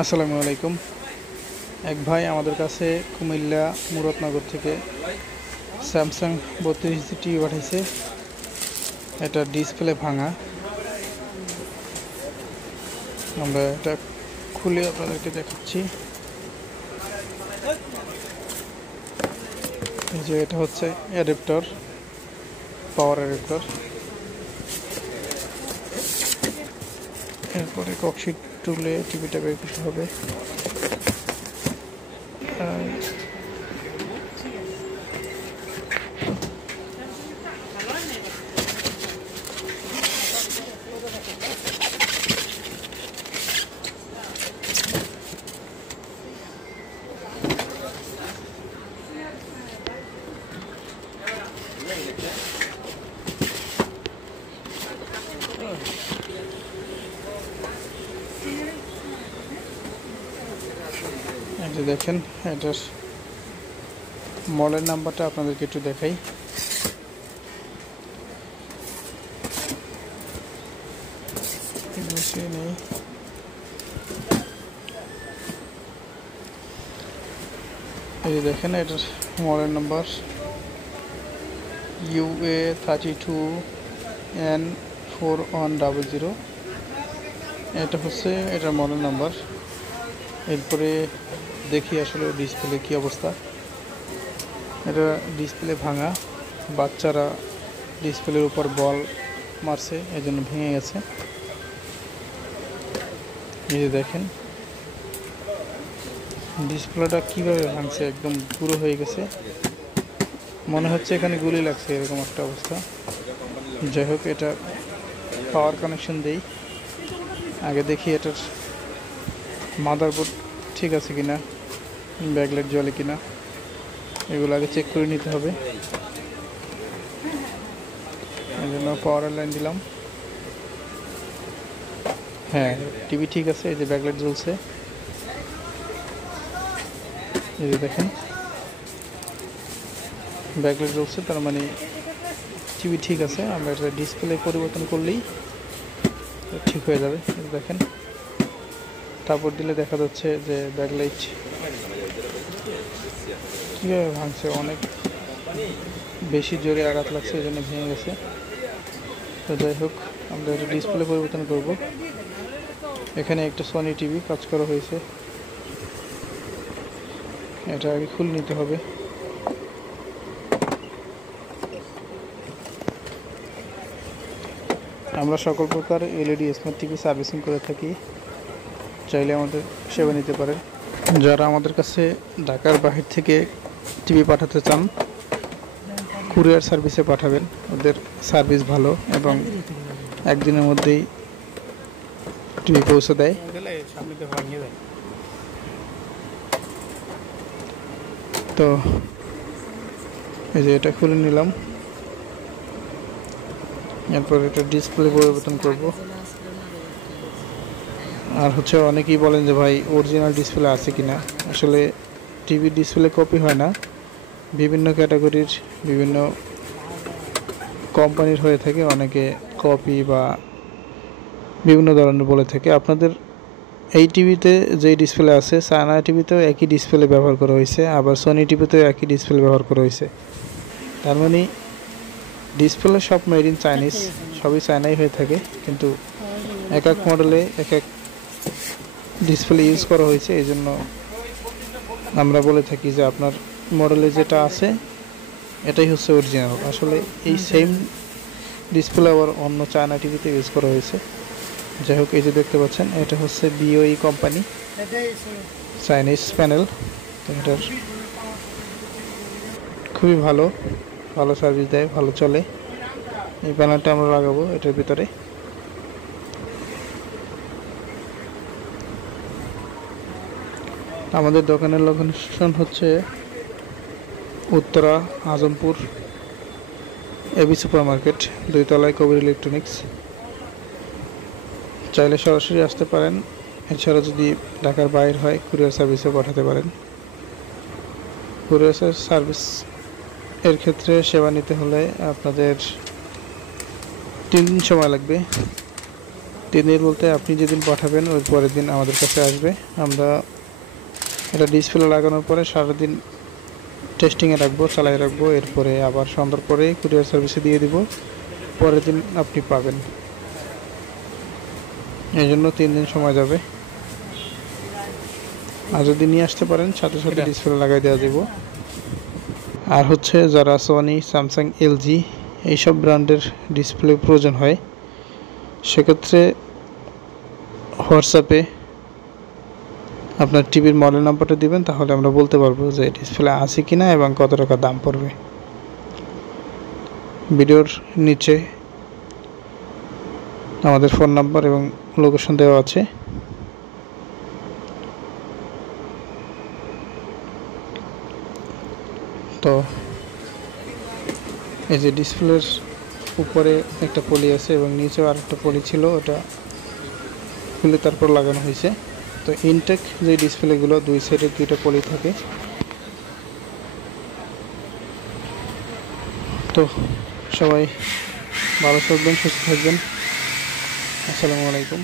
আসসালামু আলাইকুম। এক ভাই আমাদের কাছে কুমিল্লা মুরাদনগর থেকে স্যামসাং 32 টিভি পাঠাইছে। এটা ডিসপ্লে ভাঙা। আমরা এটা খুলে আপনাদেরকে দেখাচ্ছি। এই যে এটা হচ্ছে অ্যাডাপ্টার, পাওয়ার অ্যাডাপ্টার। এরপরে ককশিট তুলে টিভিটা বের করতে হবে। এই যে দেখেন, এটার মডেল নাম্বারটা আপনাদেরকে একটু দেখাই। নেই, এই যে দেখেন, এটার মডেল নাম্বার UA32N4100। এটা হচ্ছে এটার মডেল নাম্বার। এরপরে দেখি আসলে ডিসপ্লে কি অবস্থা। এটা ডিসপ্লে ভাঙা, বাচ্চারা ডিসপ্লের উপর বল মারছে, এই জন্য ভেঙে গেছে। এই যে দেখেন ডিসপ্লেটা কিভাবে ভাঙছে, একদম পুরো হয়ে গেছে, মনে হচ্ছে এখানে গুলি লাগছে, এরকম একটা অবস্থা। যাই হোক, এটা পাওয়ার কানেকশন দেই। আগে দেখি এটার মাদারবোর্ড ঠিক আছে কিনা, ব্যাকলাইট জ্বলে কিনা, এগুলো আগে চেক করে নিতে হবে। এই জন্য পাওয়ার লাইন দিলাম। হ্যাঁ, টিভি ঠিক আছে। এই যে ব্যাকলাইট জ্বলছে, এই যে দেখেন ব্যাকলাইট জ্বলছে, তার মানে টিভি ঠিক আছে। আমরা এটা ডিসপ্লে পরিবর্তন করলেই ঠিক হয়ে যাবে। দেখেন, তারপর দিলে দেখা যাচ্ছে যে ব্যাকলাইট কীভাবে ভাঙছে, অনেক বেশি জোরে আঘাত লাগছে, এই জন্য ভেঙে গেছে। তো যাই হোক, আমরা এটা ডিসপ্লে পরিবর্তন করব। এখানে একটা সনি টিভি কাজ করা হয়েছে, এটা আগে খুলে নিতে হবে। আমরা সকল প্রকার এলইডি স্মার্ট টিভি সার্ভিসিং করে থাকি, চাইলে আমাদের সেবা নিতে পারেন। যারা আমাদের কাছে ঢাকার বাহির থেকে টিভি পাঠাতে চান, কুরিয়ার সার্ভিসে পাঠাবেন। ওদের সার্ভিস ভালো এবং একদিনের মধ্যেই টিভি পৌঁছে দেয়। তো এই যে এটা খুলে নিলাম, এরপর এটা ডিসপ্লে পরিবর্তন করব। আর হচ্ছে অনেকেই বলেন যে ভাই অরিজিনাল ডিসপ্লে আছে কিনা। আসলে টিভির ডিসপ্লে কপি হয় না, বিভিন্ন ক্যাটাগরির বিভিন্ন কোম্পানির হয়ে থাকে। অনেকে কপি বা বিভিন্ন ধরনের বলে থাকে। আপনাদের এই টিভিতে যেই ডিসপ্লে আছে, চায়না টিভিতেও একই ডিসপ্লে ব্যবহার করা হয়েছে, আবার সনি টিভিতেও একই ডিসপ্লে ব্যবহার করা হয়েছে। তার মানে ডিসপ্লে সব মেড ইন চাইনিজ, সবই চায়নাই হয়ে থাকে, কিন্তু এক এক মডেলে এক এক ডিসপ্লে ইউজ করা হয়েছে। এই জন্য আমরা বলে থাকি যে আপনার মডেলে যেটা আছে এটাই হচ্ছে অরিজিনাল। আসলে এই সেম ডিসপ্লে আবার অন্য চায়না টিভিতে ইউজ করা হয়েছে। যাই হোক, এই যে দেখতে পাচ্ছেন, এটা হচ্ছে বিওই কোম্পানি, চাইনিজ প্যানেল। তো এটার খুবই ভালো ভালো সার্ভিস দেয়, ভালো চলে। এই প্যানেলটা আমরা লাগাবো এটার ভিতরে। আমাদের দোকানের লোকেশন হচ্ছে Uttara Azampur AB super market, 2 তলায় কবির ইলেকট্রনিক্স। চাইলে সরাসরি আসতে পারেন, এছাড়া যদি ঢাকার বাইরে হয় কুরিয়ার সার্ভিসে পাঠাতে পারেন। কুরিয়ার সার্ভিস এর ক্ষেত্রে সেবা নিতে হলে আপনাদের 3 দিন সময় লাগবে। 3 দিন বলতে আপনি যেদিন পাঠাবেন ওই পরের দিন আমাদের কাছে আসবে। আমরা এটা ডিসপ্লে লাগানোর পরে সারাদিন টেস্টিংয়ে রাখবো, চালায় রাখবো। এরপরে আবার সন্ধ্যার পরে কুরিয়ার সার্ভিসে দিয়ে দিব, পরের দিন আপনি পাবেন। এই জন্য 3 দিন সময় যাবে। আর যদি নিয়ে আসতে পারেন সাথে সাথে ডিসপ্লে লাগাই দেওয়া যাব। আর হচ্ছে যারা সোনি, স্যামসাং, এলজি এইসব ব্র্যান্ডের ডিসপ্লে প্রয়োজন হয়, সেক্ষেত্রে হোয়াটসঅ্যাপে আপনার টিভির মডেল নাম্বারটা দিবেন, তাহলে আমরা বলতে পারবো যে ডিসপ্লে আছে কিনা এবং কত টাকা দাম পড়বে। ভিডিওর নিচে আমাদের ফোন নাম্বার এবং লোকেশন দেওয়া আছে। তো এই যে ডিসপ্লের উপরে একটা পলি আছে এবং নিচেও আরেকটা পলি ছিল, ওটা খুলে তারপর লাগানো হয়েছে। তো ইনটেক যে ডিসপ্লেগুলো দুই সাইডে 2টা পলি থাকে। তো সবাই ভালো থাকবেন, সুস্থ থাকবেন। আসসালামু আলাইকুম।